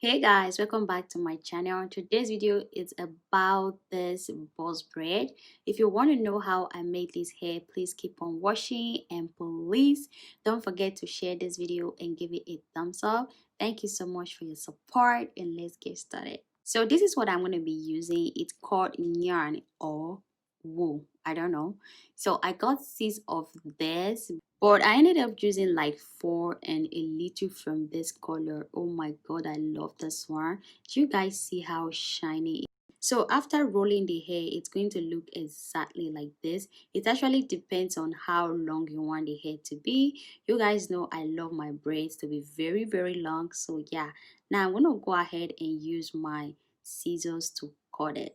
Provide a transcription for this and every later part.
Hey guys, welcome back to my channel. Today's video is about this boss braid. If you want to know how I made this hair, please keep on watching, and please don't forget to share this video and give it a thumbs up. Thank you so much for your support, and let's get started. So this is what I'm going to be using. It's called yarn or wool, I don't know. So I got 6 of this, but I ended up using like 4 and a little from this color. Oh my god, I love this one. Do you guys see how shiny it is? So after rolling the hair, it's going to look exactly like this. It actually depends on how long you want the hair to be. You guys know I love my braids to be very long. So yeah, now I'm gonna go ahead and use my scissors to cut it.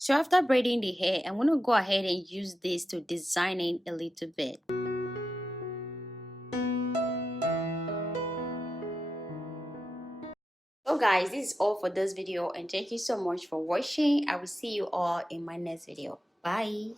So after braiding the hair, I'm going to go ahead and use this to design it a little bit. So guys, this is all for this video, and thank you so much for watching. I will see you all in my next video. Bye.